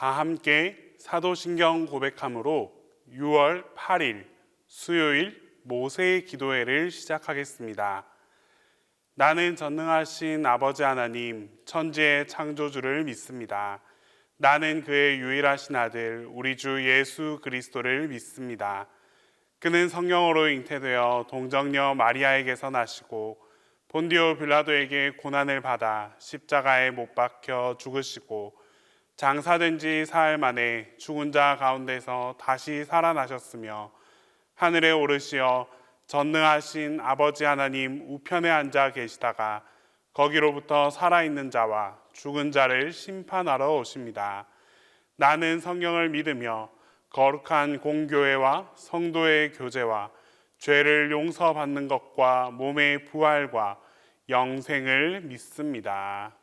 다 함께 사도신경 고백함으로 6월 8일 수요일 모세의 기도회를 시작하겠습니다. 나는 전능하신 아버지 하나님, 천지의 창조주를 믿습니다. 나는 그의 유일하신 아들, 우리 주 예수 그리스도를 믿습니다. 그는 성령으로 잉태되어 동정녀 마리아에게서 나시고 본디오 빌라도에게 고난을 받아 십자가에 못 박혀 죽으시고 장사된 지 사흘 만에 죽은 자 가운데서 다시 살아나셨으며 하늘에 오르시어 전능하신 아버지 하나님 우편에 앉아 계시다가 거기로부터 살아있는 자와 죽은 자를 심판하러 오십니다. 나는 성령을 믿으며 거룩한 공교회와 성도의 교제와 죄를 용서받는 것과 몸의 부활과 영생을 믿습니다.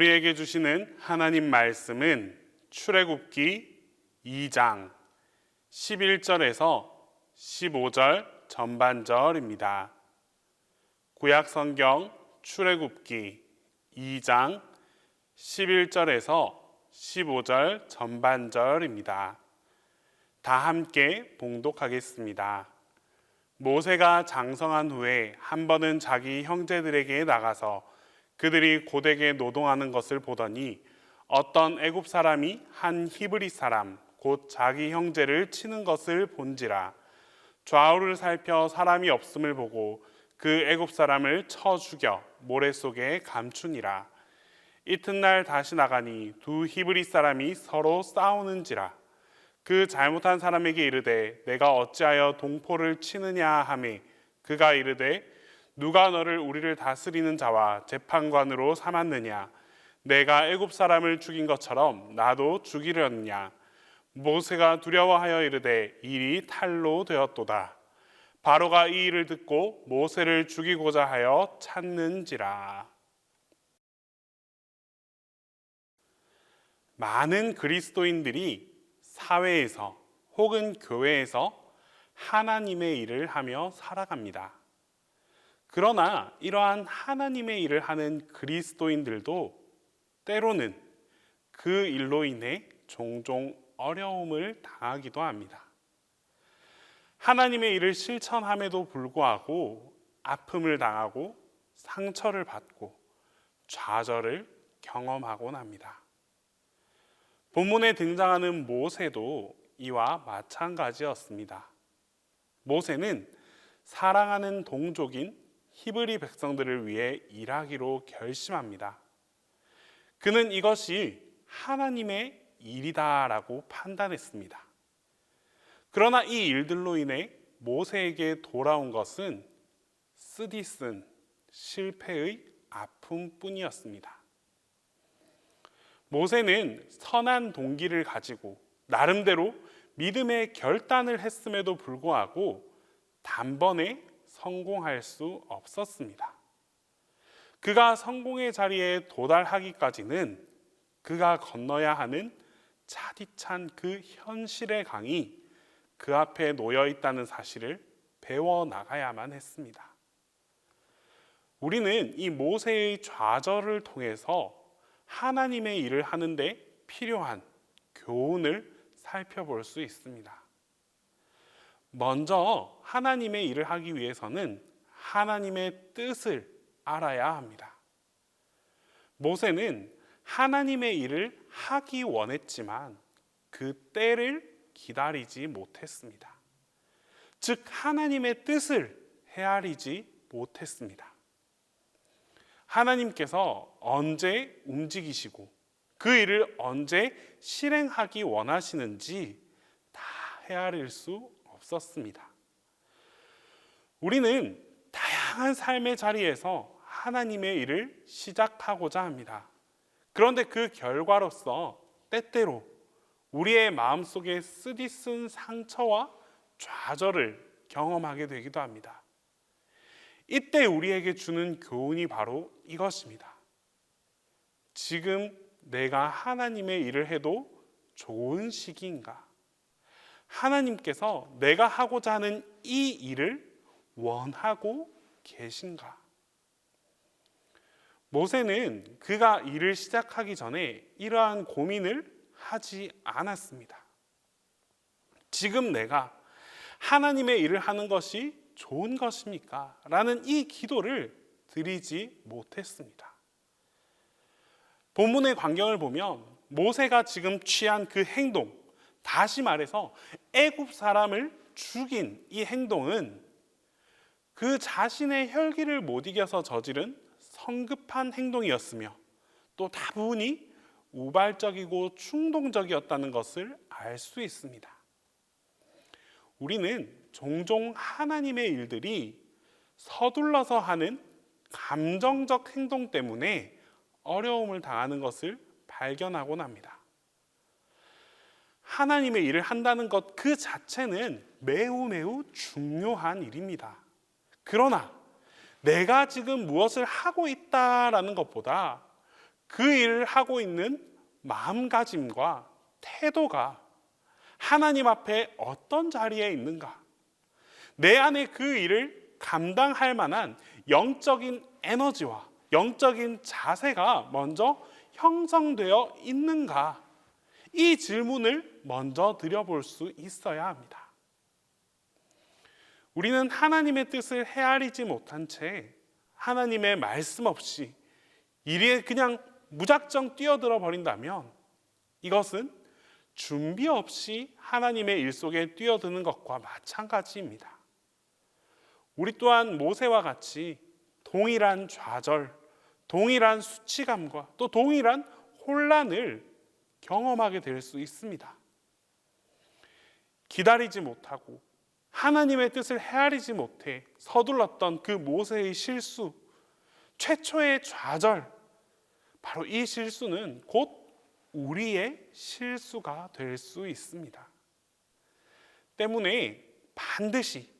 우리에게 주시는 하나님 말씀은 출애굽기 2장 11절에서 15절 전반절입니다. 구약 성경 출애굽기 2장 11절에서 15절 전반절입니다. 다 함께 봉독하겠습니다. 모세가 장성한 후에 한 번은 자기 형제들에게 나가서 그들이 고되게 노동하는 것을 보더니 어떤 애굽 사람이 한 히브리 사람 곧 자기 형제를 치는 것을 본지라. 좌우를 살펴 사람이 없음을 보고 그 애굽 사람을 쳐 죽여 모래 속에 감추니라. 이튿날 다시 나가니 두 히브리 사람이 서로 싸우는지라. 그 잘못한 사람에게 이르되 내가 어찌하여 동포를 치느냐 하매 그가 이르되 누가 너를 우리를 다스리는 자와 재판관으로 삼았느냐. 내가 애굽 사람을 죽인 것처럼 나도 죽이려느냐. 모세가 두려워하여 이르되 일이 탈로 되었도다. 바로가 이 일을 듣고 모세를 죽이고자 하여 찾는지라. 많은 그리스도인들이 사회에서 혹은 교회에서 하나님의 일을 하며 살아갑니다. 그러나 이러한 하나님의 일을 하는 그리스도인들도 때로는 그 일로 인해 종종 어려움을 당하기도 합니다. 하나님의 일을 실천함에도 불구하고 아픔을 당하고 상처를 받고 좌절을 경험하곤 합니다. 본문에 등장하는 모세도 이와 마찬가지였습니다. 모세는 사랑하는 동족인 히브리 백성들을 위해 일하기로 결심합니다. 그는 이것이 하나님의 일이다라고 판단했습니다. 그러나 이 일들로 인해 모세에게 돌아온 것은 쓰디쓴 실패의 아픔뿐이었습니다. 모세는 선한 동기를 가지고 나름대로 믿음의 결단을 했음에도 불구하고 단번에 성공할 수 없었습니다. 그가 성공의 자리에 도달하기까지는 그가 건너야 하는 차디찬 그 현실의 강이 그 앞에 놓여 있다는 사실을 배워 나가야만 했습니다. 우리는 이 모세의 좌절을 통해서 하나님의 일을 하는데 필요한 교훈을 살펴볼 수 있습니다. 먼저 하나님의 일을 하기 위해서는 하나님의 뜻을 알아야 합니다. 모세는 하나님의 일을 하기 원했지만 그 때를 기다리지 못했습니다. 즉 하나님의 뜻을 헤아리지 못했습니다. 하나님께서 언제 움직이시고 그 일을 언제 실행하기 원하시는지 다 헤아릴 수 없었습니다. 우리는 다양한 삶의 자리에서 하나님의 일을 시작하고자 합니다. 그런데 그 결과로서 때때로 우리의 마음속에 쓰디쓴 상처와 좌절을 경험하게 되기도 합니다. 이때 우리에게 주는 교훈이 바로 이것입니다. 지금 내가 하나님의 일을 해도 좋은 시기인가? 하나님께서 내가 하고자 하는 이 일을 원하고 계신가? 모세는 그가 일을 시작하기 전에 이러한 고민을 하지 않았습니다. 지금 내가 하나님의 일을 하는 것이 좋은 것입니까? 라는 이 기도를 드리지 못했습니다. 본문의 광경을 보면 모세가 지금 취한 그 행동, 다시 말해서 애굽 사람을 죽인 이 행동은 그 자신의 혈기를 못 이겨서 저지른 성급한 행동이었으며 또 다분히 우발적이고 충동적이었다는 것을 알 수 있습니다. 우리는 종종 하나님의 일들이 서둘러서 하는 감정적 행동 때문에 어려움을 당하는 것을 발견하곤 합니다. 하나님의 일을 한다는 것 그 자체는 매우 중요한 일입니다. 그러나 내가 지금 무엇을 하고 있다라는 것보다 그 일을 하고 있는 마음가짐과 태도가 하나님 앞에 어떤 자리에 있는가? 내 안에 그 일을 감당할 만한 영적인 에너지와 영적인 자세가 먼저 형성되어 있는가? 이 질문을 먼저 드려볼 수 있어야 합니다. 우리는 하나님의 뜻을 헤아리지 못한 채 하나님의 말씀 없이 일에 그냥 무작정 뛰어들어 버린다면 이것은 준비 없이 하나님의 일 속에 뛰어드는 것과 마찬가지입니다. 우리 또한 모세와 같이 동일한 좌절, 동일한 수치감과 또 동일한 혼란을 경험하게 될 수 있습니다. 기다리지 못하고 하나님의 뜻을 헤아리지 못해 서둘렀던 그 모세의 실수, 최초의 좌절, 바로 이 실수는 곧 우리의 실수가 될 수 있습니다. 때문에 반드시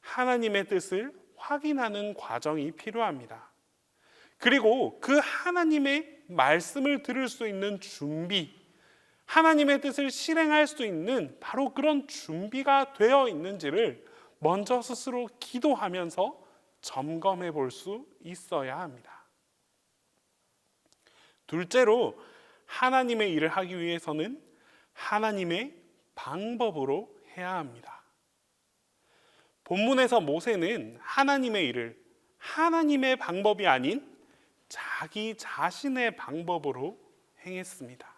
하나님의 뜻을 확인하는 과정이 필요합니다. 그리고 그 하나님의 말씀을 들을 수 있는 준비, 하나님의 뜻을 실행할 수 있는 바로 그런 준비가 되어 있는지를 먼저 스스로 기도하면서 점검해 볼 수 있어야 합니다. 둘째로 하나님의 일을 하기 위해서는 하나님의 방법으로 해야 합니다. 본문에서 모세는 하나님의 일을 하나님의 방법이 아닌 자기 자신의 방법으로 행했습니다.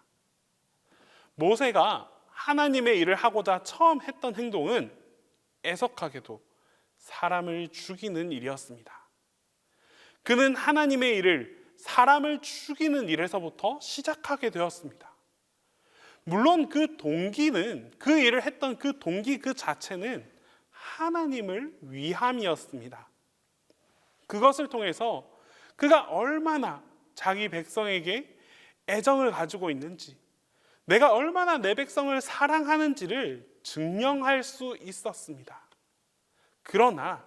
모세가 하나님의 일을 하고자 처음 했던 행동은 애석하게도 사람을 죽이는 일이었습니다. 그는 하나님의 일을 사람을 죽이는 일에서부터 시작하게 되었습니다. 물론 그 동기는, 그 일을 했던 그 동기 그 자체는 하나님을 위함이었습니다. 그것을 통해서 그가 얼마나 자기 백성에게 애정을 가지고 있는지, 내가 얼마나 내 백성을 사랑하는지를 증명할 수 있었습니다. 그러나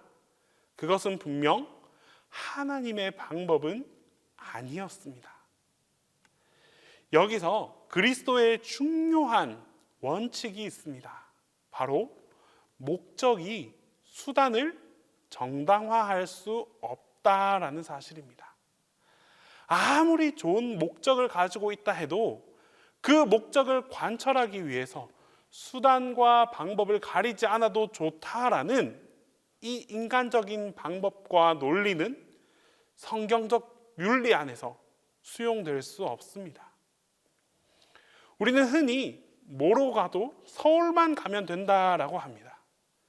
그것은 분명 하나님의 방법은 아니었습니다. 여기서 그리스도의 중요한 원칙이 있습니다. 바로 목적이 수단을 정당화할 수 없다라는 사실입니다. 아무리 좋은 목적을 가지고 있다 해도 그 목적을 관철하기 위해서 수단과 방법을 가리지 않아도 좋다라는 이 인간적인 방법과 논리는 성경적 윤리 안에서 수용될 수 없습니다. 우리는 흔히 뭐로 가도 서울만 가면 된다라고 합니다.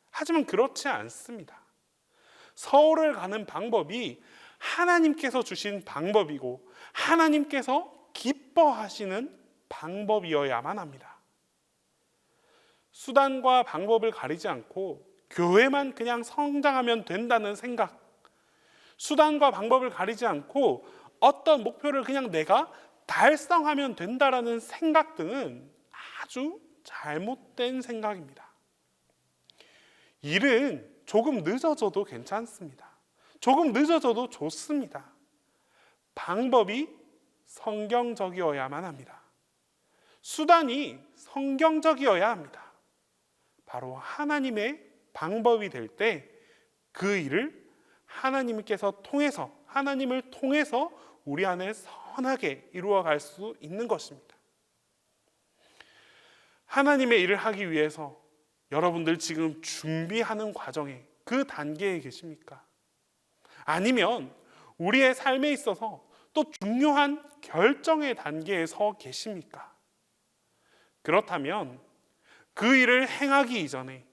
하지만 그렇지 않습니다. 서울을 가는 방법이 하나님께서 주신 방법이고 하나님께서 기뻐하시는 방법이어야만 합니다. 수단과 방법을 가리지 않고 교회만 그냥 성장하면 된다는 생각, 수단과 방법을 가리지 않고 어떤 목표를 그냥 내가 달성하면 된다라는 생각 등은 아주 잘못된 생각입니다. 일은 조금 늦어져도 괜찮습니다. 조금 늦어져도 좋습니다. 방법이 성경적이어야만 합니다. 수단이 성경적이어야 합니다. 바로 하나님의 방법이 될 때 그 일을 하나님께서 통해서, 하나님을 통해서 우리 안에 선하게 이루어갈 수 있는 것입니다. 하나님의 일을 하기 위해서 여러분들 지금 준비하는 과정에 그 단계에 계십니까? 아니면 우리의 삶에 있어서 또 중요한 결정의 단계에 서 계십니까? 그렇다면 그 일을 행하기 이전에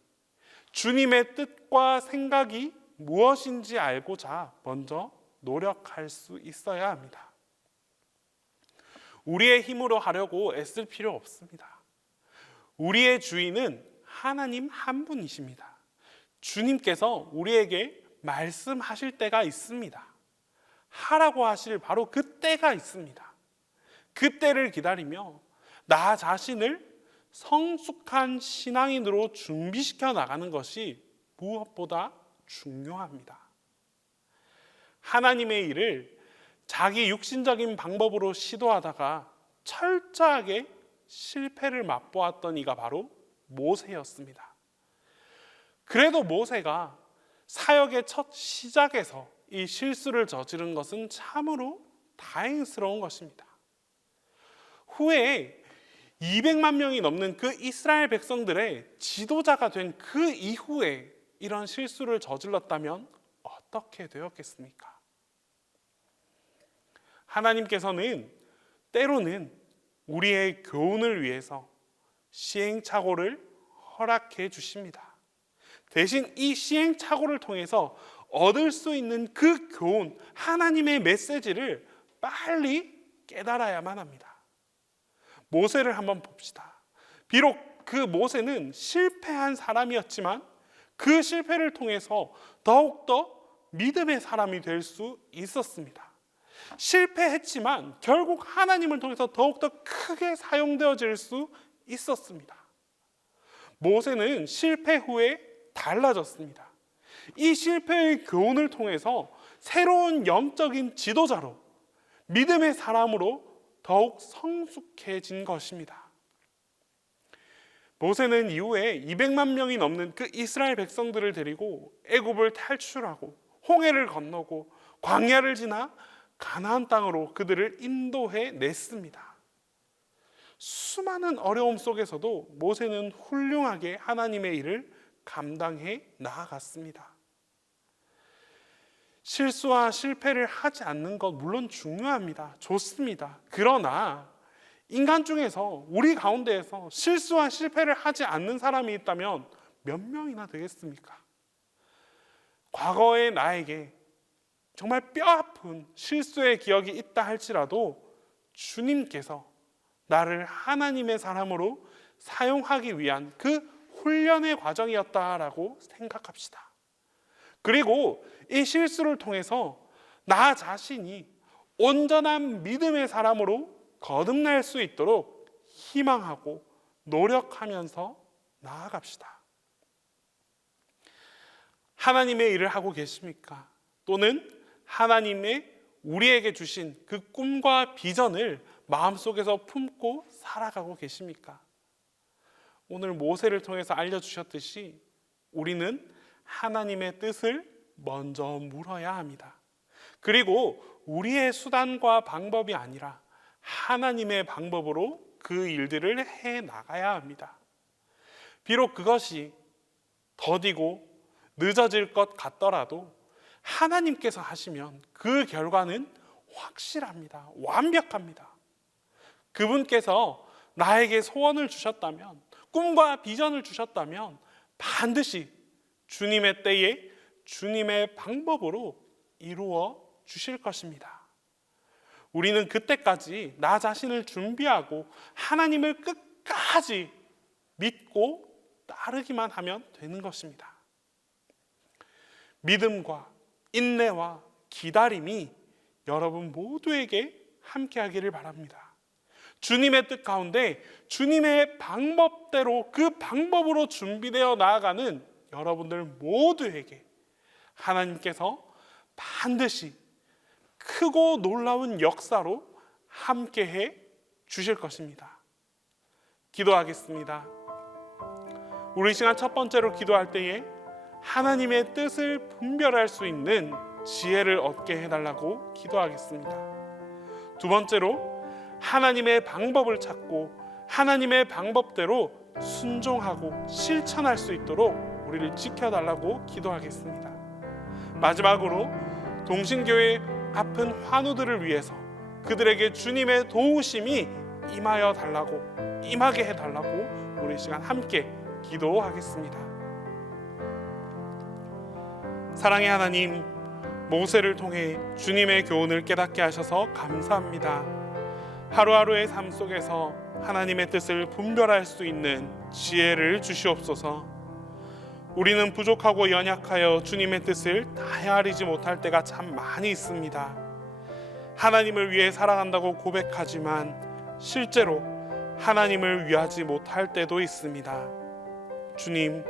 주님의 뜻과 생각이 무엇인지 알고자 먼저 노력할 수 있어야 합니다. 우리의 힘으로 하려고 애쓸 필요 없습니다. 우리의 주인은 하나님 한 분이십니다. 주님께서 우리에게 말씀하실 때가 있습니다. 하라고 하실 바로 그 때가 있습니다. 그 때를 기다리며 나 자신을 성숙한 신앙인으로 준비시켜 나가는 것이 무엇보다 중요합니다. 하나님의 일을 자기 육신적인 방법으로 시도하다가 철저하게 실패를 맛보았던 이가 바로 모세였습니다. 그래도 모세가 사역의 첫 시작에서 이 실수를 저지른 것은 참으로 다행스러운 것입니다. 후에 200만 명이 넘는 그 이스라엘 백성들의 지도자가 된 그 이후에 이런 실수를 저질렀다면 어떻게 되었겠습니까? 하나님께서는 때로는 우리의 교훈을 위해서 시행착오를 허락해 주십니다. 대신 이 시행착오를 통해서 얻을 수 있는 그 교훈, 하나님의 메시지를 빨리 깨달아야만 합니다. 모세를 한번 봅시다. 비록 그 모세는 실패한 사람이었지만 그 실패를 통해서 더욱더 믿음의 사람이 될 수 있었습니다. 실패했지만 결국 하나님을 통해서 더욱더 크게 사용되어질 수 있었습니다. 모세는 실패 후에 달라졌습니다. 이 실패의 교훈을 통해서 새로운 영적인 지도자로, 믿음의 사람으로 더욱 성숙해진 것입니다. 모세는 이후에 200만 명이 넘는 그 이스라엘 백성들을 데리고 애굽을 탈출하고 홍해를 건너고 광야를 지나 가나안 땅으로 그들을 인도해 냈습니다. 수많은 어려움 속에서도 모세는 훌륭하게 하나님의 일을 감당해 나아갔습니다. 실수와 실패를 하지 않는 것 물론 중요합니다. 좋습니다. 그러나 인간 중에서 우리 가운데에서 실수와 실패를 하지 않는 사람이 있다면 몇 명이나 되겠습니까? 과거의 나에게 정말 뼈아픈 실수의 기억이 있다 할지라도 주님께서 나를 하나님의 사람으로 사용하기 위한 그 훈련의 과정이었다라고 생각합시다. 그리고 이 실수를 통해서 나 자신이 온전한 믿음의 사람으로 거듭날 수 있도록 희망하고 노력하면서 나아갑시다. 하나님의 일을 하고 계십니까? 또는 하나님의 우리에게 주신 그 꿈과 비전을 마음속에서 품고 살아가고 계십니까? 오늘 모세를 통해서 알려주셨듯이 우리는 하나님의 뜻을 먼저 물어야 합니다. 그리고 우리의 수단과 방법이 아니라 하나님의 방법으로 그 일들을 해 나가야 합니다. 비록 그것이 더디고 늦어질 것 같더라도 하나님께서 하시면 그 결과는 확실합니다. 완벽합니다. 그분께서 나에게 소원을 주셨다면, 꿈과 비전을 주셨다면 반드시 주님의 때에 주님의 방법으로 이루어 주실 것입니다. 우리는 그때까지 나 자신을 준비하고 하나님을 끝까지 믿고 따르기만 하면 되는 것입니다. 믿음과 인내와 기다림이 여러분 모두에게 함께하기를 바랍니다. 주님의 뜻 가운데 주님의 방법대로 그 방법으로 준비되어 나아가는 여러분들 모두에게 하나님께서 반드시 크고 놀라운 역사로 함께해 주실 것입니다. 기도하겠습니다. 우리 시간 첫 번째로 기도할 때에 하나님의 뜻을 분별할 수 있는 지혜를 얻게 해달라고 기도하겠습니다. 두 번째로 하나님의 방법을 찾고 하나님의 방법대로 순종하고 실천할 수 있도록 우리를 지켜달라고 기도하겠습니다. 마지막으로 동신교회 아픈 환우들을 위해서 그들에게 주님의 도우심이 임하게 해달라고 우리 시간 함께 기도하겠습니다. 사랑의 하나님, 모세를 통해 주님의 교훈을 깨닫게 하셔서 감사합니다. 하루하루의 삶 속에서 하나님의 뜻을 분별할 수 있는 지혜를 주시옵소서. 우리는 부족하고 연약하여 주님의 뜻을 다 헤아리지 못할 때가 참 많이 있습니다. 하나님을 위해 살아간다고 고백하지만 실제로 하나님을 위하지 못할 때도 있습니다. 주님,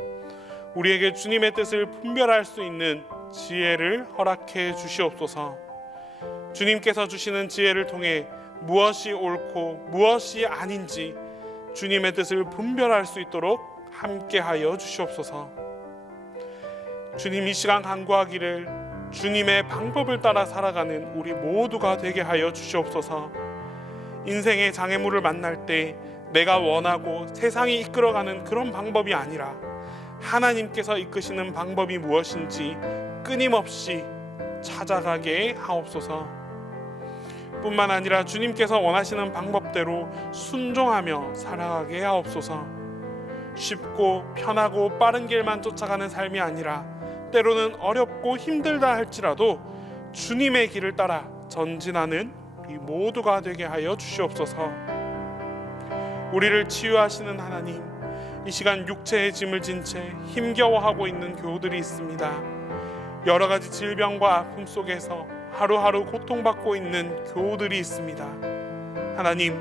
우리에게 주님의 뜻을 분별할 수 있는 지혜를 허락해 주시옵소서. 주님께서 주시는 지혜를 통해 무엇이 옳고 무엇이 아닌지 주님의 뜻을 분별할 수 있도록 함께하여 주시옵소서. 주님, 이 시간 간구하기를 주님의 방법을 따라 살아가는 우리 모두가 되게 하여 주시옵소서. 인생의 장애물을 만날 때 내가 원하고 세상이 이끌어가는 그런 방법이 아니라 하나님께서 이끄시는 방법이 무엇인지 끊임없이 찾아가게 하옵소서. 뿐만 아니라 주님께서 원하시는 방법대로 순종하며 살아가게 하옵소서. 쉽고 편하고 빠른 길만 쫓아가는 삶이 아니라 때로는 어렵고 힘들다 할지라도 주님의 길을 따라 전진하는 우리 모두가 되게 하여 주시옵소서. 우리를 치유하시는 하나님, 이 시간 육체의 짐을 진 채 힘겨워하고 있는 교우들이 있습니다. 여러 가지 질병과 아픔 속에서 하루하루 고통받고 있는 교우들이 있습니다. 하나님,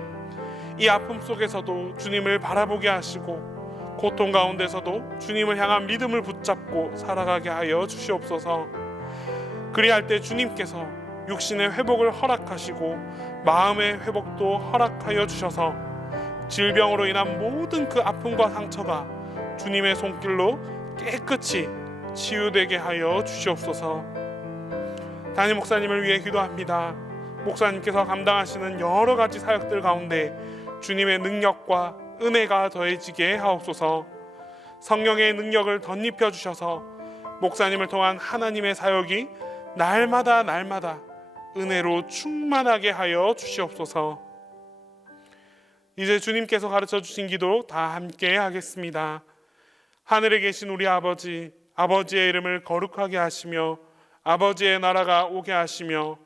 이 아픔 속에서도 주님을 바라보게 하시고 고통 가운데서도 주님을 향한 믿음을 붙잡고 살아가게 하여 주시옵소서. 그리할 때 주님께서 육신의 회복을 허락하시고 마음의 회복도 허락하여 주셔서 질병으로 인한 모든 그 아픔과 상처가 주님의 손길로 깨끗이 치유되게 하여 주시옵소서. 담임 목사님을 위해 기도합니다. 목사님께서 감당하시는 여러 가지 사역들 가운데 주님의 능력과 은혜가 더해지게 하옵소서. 성령의 능력을 덧입혀 주셔서 목사님을 통한 하나님의 사역이 날마다 은혜로 충만하게 하여 주시옵소서. 이제 주님께서 가르쳐 주신 기도 다 함께 하겠습니다. 하늘에 계신 우리 아버지, 아버지의 이름을 거룩하게 하시며 아버지의 나라가 오게 하시며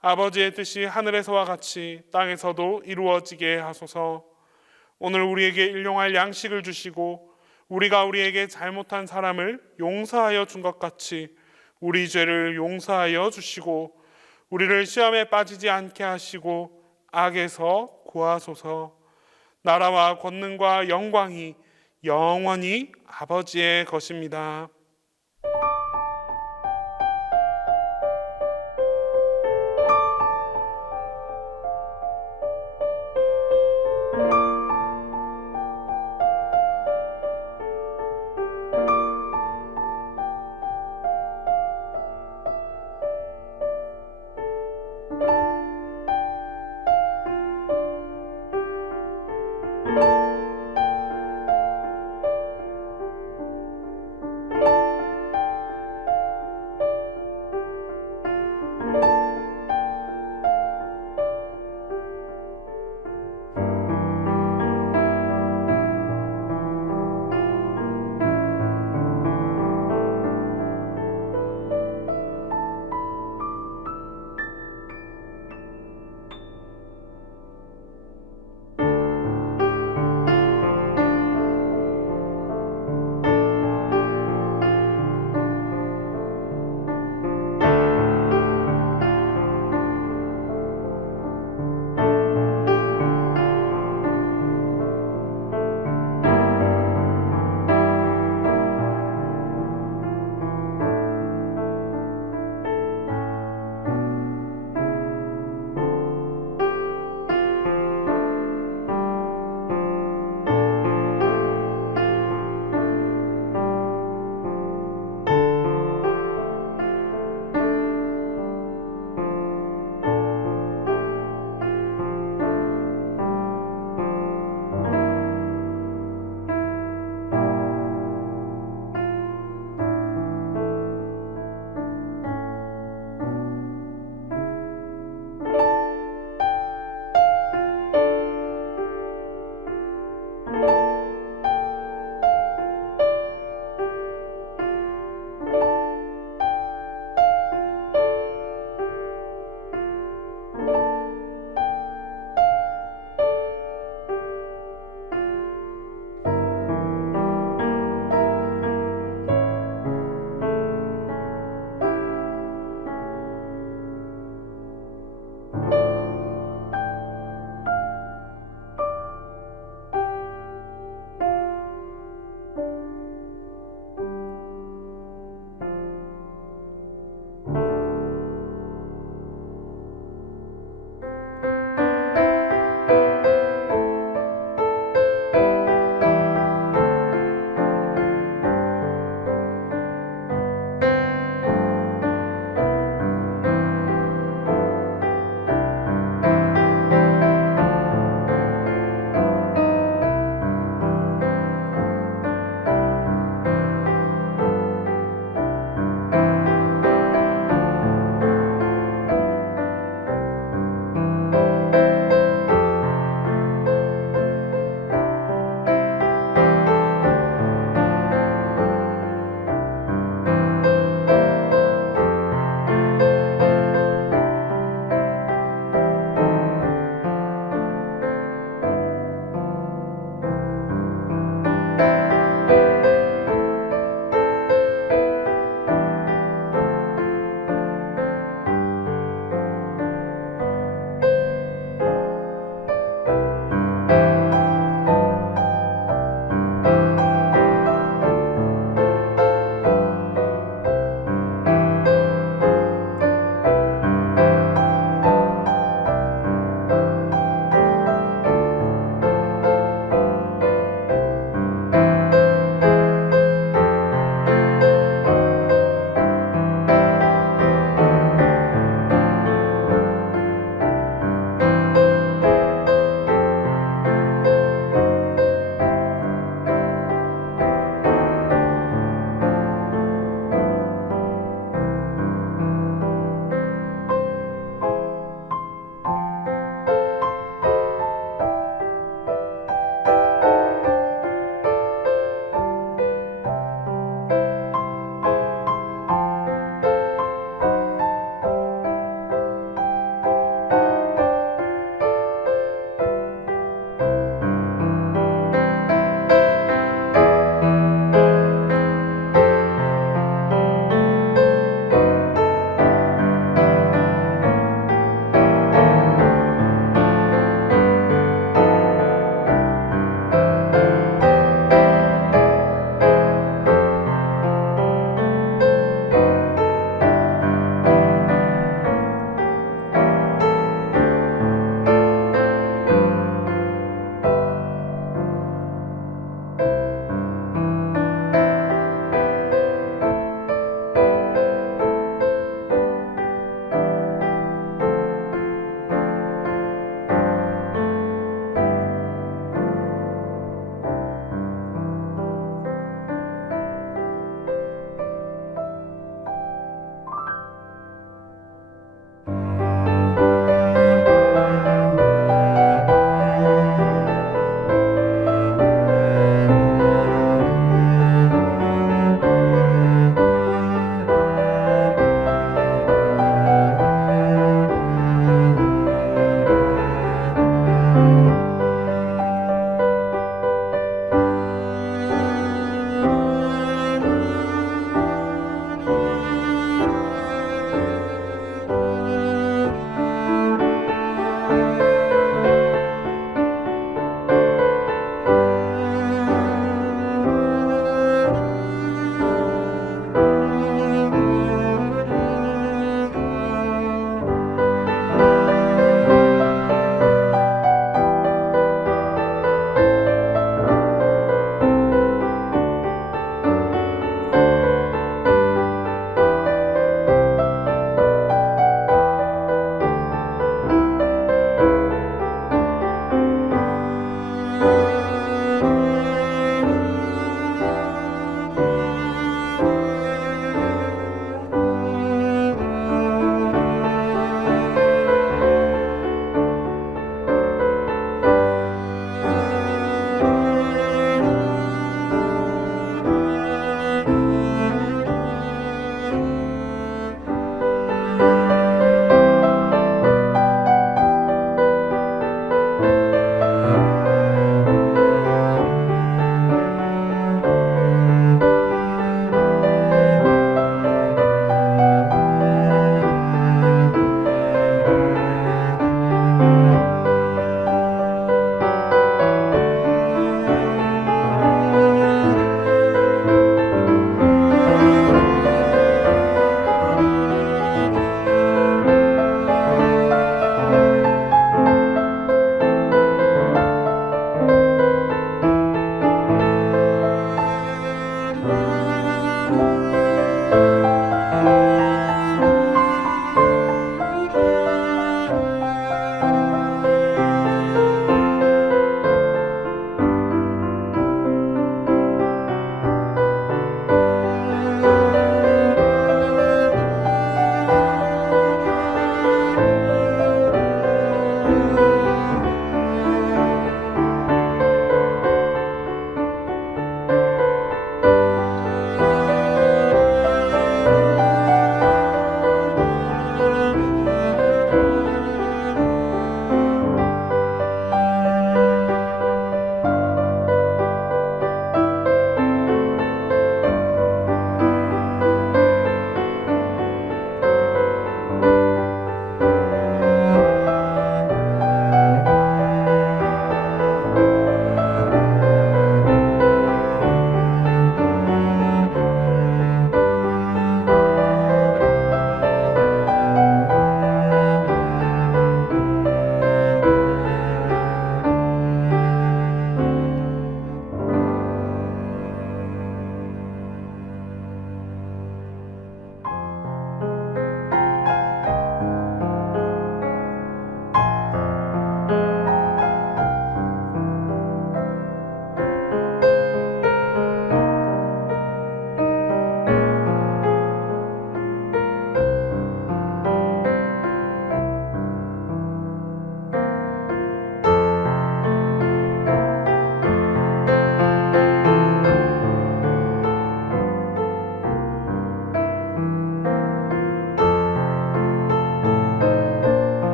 아버지의 뜻이 하늘에서와 같이 땅에서도 이루어지게 하소서. 오늘 우리에게 일용할 양식을 주시고 우리가 우리에게 잘못한 사람을 용서하여 준 것 같이 우리 죄를 용서하여 주시고 우리를 시험에 빠지지 않게 하시고 악에서 구하소서. 나라와 권능과 영광이 영원히 아버지의 것입니다.